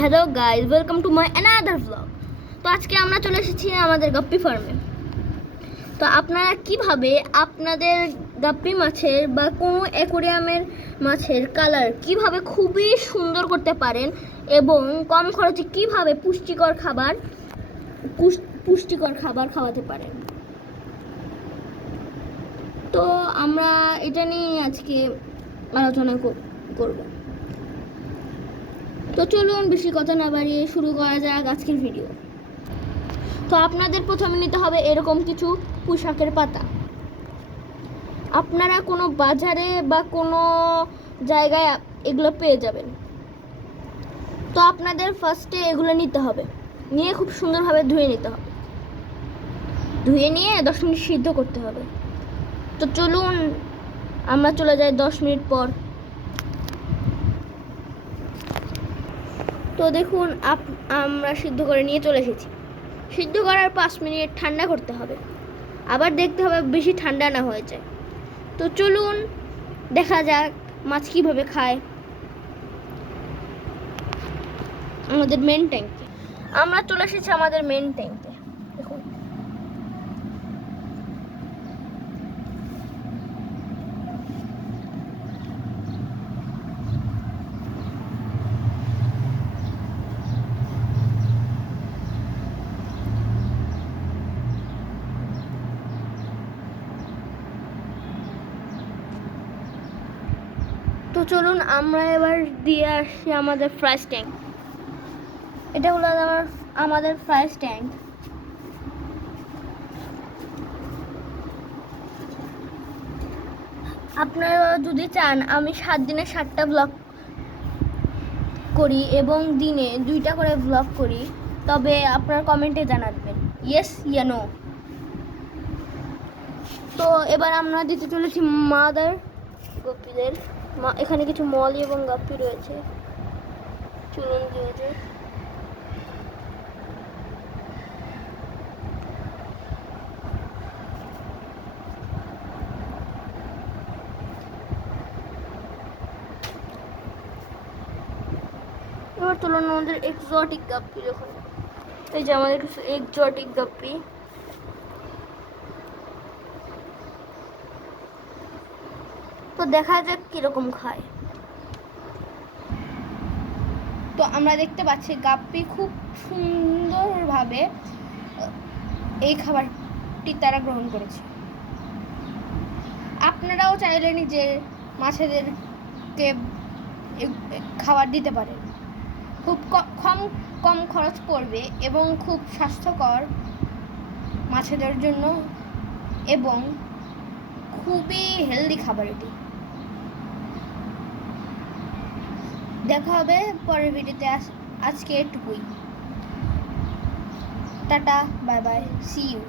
Hello guys, welcome to my another blog. তো আজকে আমরা চলে এসেছি আমাদের গাপ্পি ফার্মে। তো আপনারা কিভাবে আপনাদের গাপ্পি মাছের বা কোনো অ্যাকোরিয়ামের মাছের কালার কিভাবে খুবই সুন্দর করতে পারেন এবং কম খরচে কিভাবে পুষ্টিকর খাবার খাওয়াতে পারেন, তো আমরা এটা নিয়ে আজকে আলোচনা করব। তো চলুন বেশি কথা না বাড়িয়ে শুরু করা যাক আজকের ভিডিও। তো আপনাদের প্রথমে নিতে হবে এরকম কিছু পুঁইশাকের পাতা। আপনারা কোনো বাজারে বা কোনো জায়গায় এগুলো পেয়ে যাবেন। তো আপনাদের ফার্স্টে এগুলো নিতে হবে, নিয়ে খুব সুন্দরভাবে ধুয়ে নিতে হবে। ধুয়ে নিয়ে 10 মিনিট সিদ্ধ করতে হবে। তো চলুন আমরা চলে যাই 10 মিনিট পর। তো দেখুন আমরা সিদ্ধ করে নিয়ে চলে এসেছি। সিদ্ধ করার 5 মিনিট ঠান্ডা করতে হবে, আবার দেখতে হবে বেশি ঠান্ডা না হয়ে যায়। তো চলুন দেখা যাক মাছ কীভাবে খায় আমাদের মেন ট্যাঙ্কে। আমরা চলে এসেছি আমাদের মেন ট্যাঙ্কে। দেখুন তো চলুন আমরা এবার দিয়ে আসি আমাদের ফ্রাইস ট্যাঙ্ক। এটা হলো আমাদের ফ্রাইস ট্যাঙ্ক। আপনারা যদি চান আমি 7 দিনে 7টা ব্লগ করি এবং দিনে 2টা করে ব্লগ করি, তবে আপনার কমেন্টে জানাবেন ইয়েস ইয়া নো। তো এবার আমরা দিতে চলেছি মাদার গপ্পিদের। এখানে কিছু মলি এবং গাপ্পি রয়েছে, চুলন দিয়েছে। এবার তুলুন আমাদের এক্সোটিক গাপ্পি। যখন এই যে আমাদের কিছু এক্সোটিক গাপ্পি, তো দেখা যাক কিরকম খায়। তো আমরা দেখতে পাচ্ছি গাপ্পি খুব সুন্দরভাবে এই খাবারটি তারা গ্রহণ করেছে। আপনারাও চাইলে নিজের মাছেদেরকে খাবার দিতে পারেন। খুব কম খরচ পড়বে এবং খুব স্বাস্থ্যকর মাছেদের জন্য এবং খুবই হেলদি খাবার এটি। দেখা হবে পরের ভিডিওতে। আজকে এটুকুই। Tata, bye bye, see you.